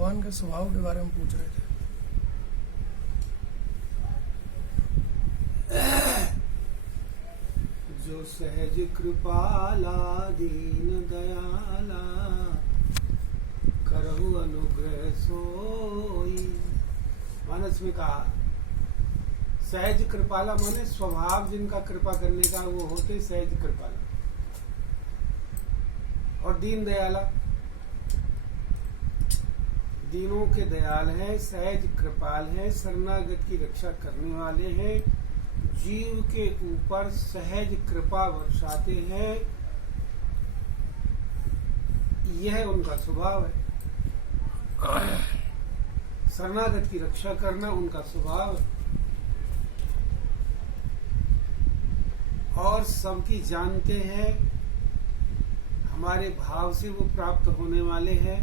भगवान के स्वभाव के बारे में पूछ रहे थे। जो सहज कृपाला दीन दयाला करहु अनुग्रह सोई। मानस में कहा सहज कृपाला माने स्वभाव जिनका कृपा करने का वो होते सहज कृपाला, और दीन दयाला दीनों के दयाल हैं, सहज कृपाल हैं, शरणागत की रक्षा करने वाले हैं, जीव के ऊपर सहज कृपा वर्षाते हैं। यह उनका स्वभाव है। शरणागत की रक्षा करना उनका स्वभाव है और सबकी जानते हैं, हमारे भाव से वो प्राप्त होने वाले हैं।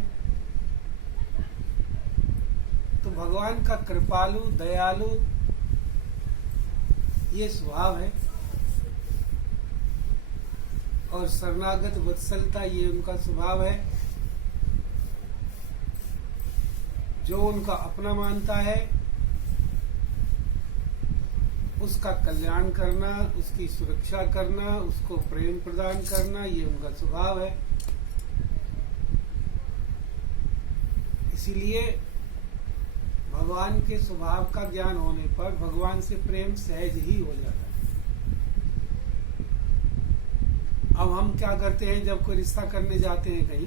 तो भगवान का कृपालु दयालु ये स्वभाव है और शरणागत वत्सलता ये उनका स्वभाव है। जो उनका अपना मानता है उसका कल्याण करना, उसकी सुरक्षा करना, उसको प्रेम प्रदान करना, ये उनका स्वभाव है। इसीलिए भगवान के स्वभाव का ज्ञान होने पर भगवान से प्रेम सहज ही हो जाता है। अब हम क्या करते हैं, जब कोई रिश्ता करने जाते हैं कहीं,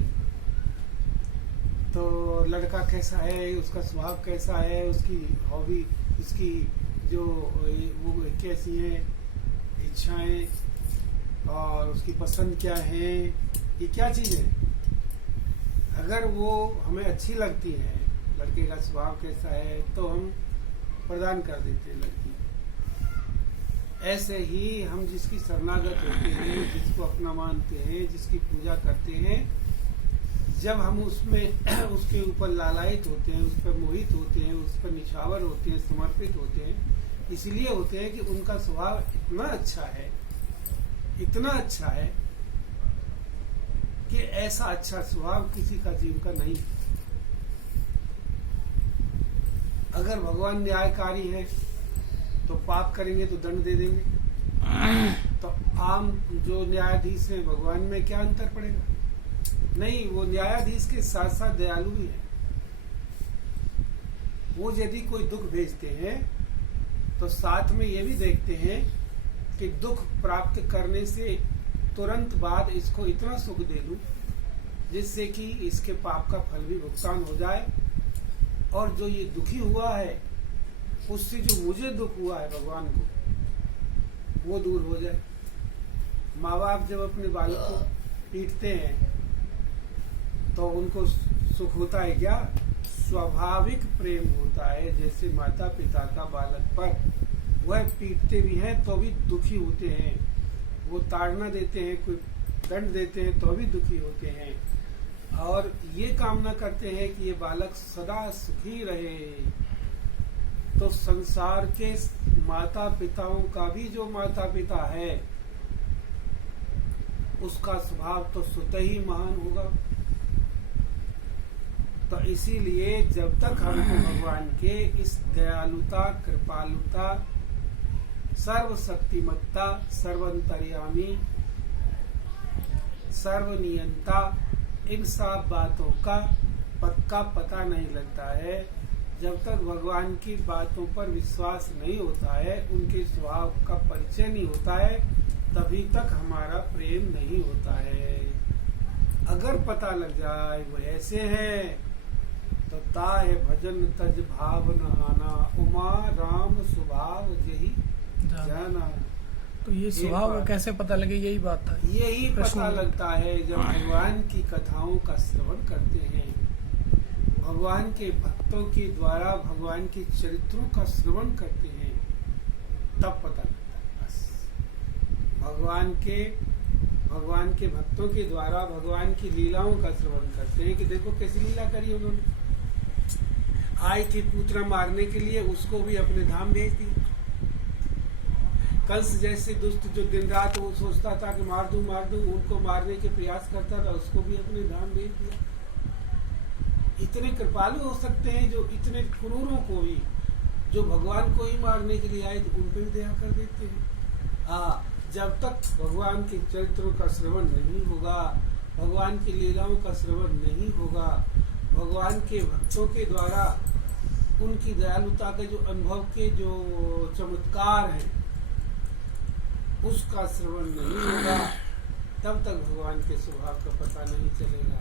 तो लड़का कैसा है, उसका स्वभाव कैसा है, उसकी हॉबी, उसकी जो वो कैसी है, इच्छाएं और उसकी पसंद क्या है, ये क्या चीज़ है। अगर वो हमें अच्छी लगती है, लड़के का स्वभाव कैसा है, तो हम प्रदान कर देते हैं लड़की। ऐसे ही हम जिसकी शरणागत होते हैं, जिसको अपना मानते हैं, जिसकी पूजा करते हैं, जब हम उसमें उसके ऊपर लालायित होते हैं, उस पर मोहित होते हैं, उस पर निछावर होते हैं, समर्पित होते हैं, इसलिए होते हैं कि उनका स्वभाव इतना अच्छा है, इतना अच्छा है कि ऐसा अच्छा स्वभाव किसी का जीव का नहीं। अगर भगवान न्यायकारी है तो पाप करेंगे तो दंड दे देंगे, तो आम जो न्यायाधीश हैं भगवान में क्या अंतर पड़ेगा? नहीं, वो न्यायाधीश के साथ साथ दयालु भी है। वो यदि कोई दुख भेजते हैं तो साथ में ये भी देखते हैं कि दुख प्राप्त करने से तुरंत बाद इसको इतना सुख दे दूं जिससे कि इसके पाप का फल भी भुगतान हो जाए, और जो ये दुखी हुआ है उससे जो मुझे दुख हुआ है भगवान को वो दूर हो जाए। माँ बाप जब अपने बालक को पीटते हैं तो उनको सुख होता है क्या? स्वाभाविक प्रेम होता है। जैसे माता पिता का बालक पर, वह पीटते भी हैं तो भी दुखी होते हैं, वो ताड़ना देते हैं, कोई दंड देते हैं तो भी दुखी होते हैं, और ये कामना करते हैं कि ये बालक सदा सुखी रहे। तो संसार के माता पिताओं का भी जो माता पिता है उसका स्वभाव तो स्वतः ही महान होगा। तो इसीलिए जब तक हमको भगवान के इस दयालुता, कृपालुता, सर्वशक्तिमत्ता, सर्वंतर्यामी, सर्वनियंता, इन सब बातों का पक्का पता नहीं लगता है, जब तक भगवान की बातों पर विश्वास नहीं होता है, उनके स्वभाव का परिचय नहीं होता है, तभी तक हमारा प्रेम नहीं होता है। अगर पता लग जाए वो ऐसे हैं तो ताहे भजन तज भाव न आना, उमा राम स्वभाव जही जाना। तो ये स्वभाव कैसे पता लगे, यही बात था। यही पता लगता है जब भगवान की कथाओं का श्रवण करते हैं, भगवान के भक्तों के द्वारा भगवान के चरित्रों का श्रवण करते हैं, तब पता लगता है। बस भगवान के भक्तों के द्वारा भगवान की लीलाओं का श्रवण करते हैं कि देखो कैसी लीला करी उन्होंने। आई थी पुत्र मारने के लिए, उसको भी अपने धाम भेज दिया। कंस जैसे दुष्ट जो दिन रात वो सोचता था कि मार दूं, उनको मारने के प्रयास करता था, उसको भी अपने धाम भेज दिया। इतने कृपालु हो सकते हैं जो इतने क्रूरों को भी, जो भगवान को ही मारने के लिए आए, तो उन पर भी दया कर देते हैं। हाँ, जब तक भगवान के चरित्रों का श्रवण नहीं होगा, भगवान की लीलाओं का श्रवण नहीं होगा, भगवान के भक्तों के द्वारा उनकी दयालुता के जो अनुभव के जो चमत्कार हैं उसका श्रवण नहीं होगा, तब तक भगवान के स्वभाव का पता नहीं चलेगा।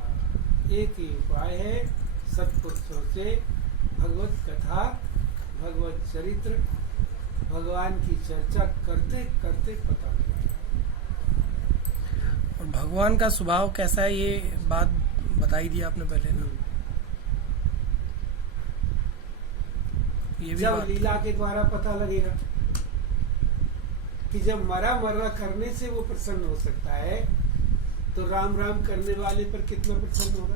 एक ही उपाय है, सत्पुरुषों से भगवत कथा, भगवत चरित्र, भगवान की चर्चा करते करते पता लगेगा। और भगवान का स्वभाव कैसा है ये बात बताई दी आपने पहले ना, ये भी जब लीला के द्वारा पता लगेगा कि जब मरा करने से वो प्रसन्न हो सकता है, तो राम राम करने वाले पर कितना प्रसन्न होगा।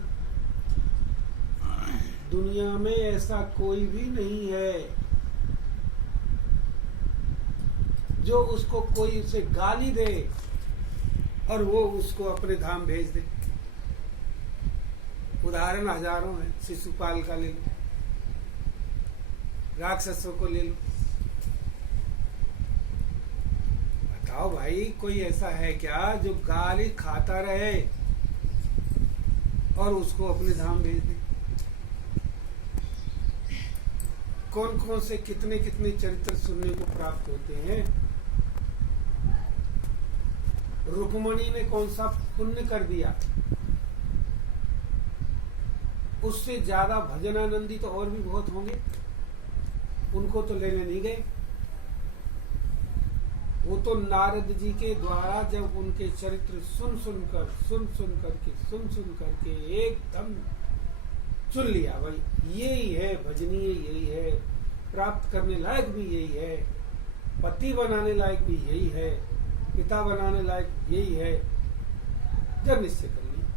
दुनिया में ऐसा कोई भी नहीं है जो उसको कोई उसे गाली दे और वो उसको अपने धाम भेज दे। उदाहरण हजारों हैं, शिशुपाल का ले लो, राक्षसों को ले लो। बताओ भाई, कोई ऐसा है क्या जो गाली खाता रहे और उसको अपने धाम भेज दे? कौन कौन से कितने कितने चरित्र सुनने को प्राप्त होते हैं। रुक्मणी ने कौन सा पुण्य कर दिया, उससे ज्यादा भजनानंदी तो और भी बहुत होंगे, उनको तो लेने नहीं गए। वो तो नारद जी के द्वारा जब उनके चरित्र सुन सुन करके एकदम चुन लिया, भाई यही है भजनीय, यही है प्राप्त करने लायक भी, यही है पति बनाने लायक भी, यही है पिता बनाने लायक, यही है। जब निश्चय कर लिया,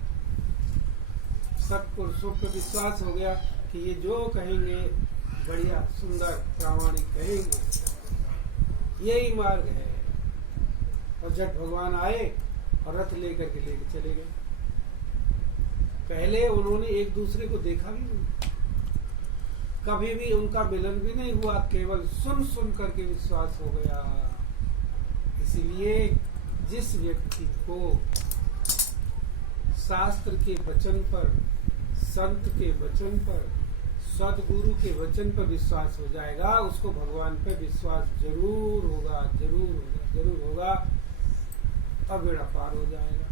सत्पुरुषों पर विश्वास हो गया कि ये जो कहेंगे बढ़िया सुंदर प्रामाणिक कहेंगे, यही मार्ग है। और जब भगवान आए और रथ लेकर के लेके चले गए। पहले उन्होंने एक दूसरे को देखा भी नहीं, कभी भी उनका मिलन भी नहीं हुआ, केवल सुन करके विश्वास हो गया। इसीलिए जिस व्यक्ति को शास्त्र के वचन पर, संत के वचन पर, सदगुरु के वचन पर विश्वास हो जाएगा, उसको भगवान पर विश्वास जरूर होगा, जरूर होगा, जरूर होगा, अब बेड़ा पार हो जाएगा।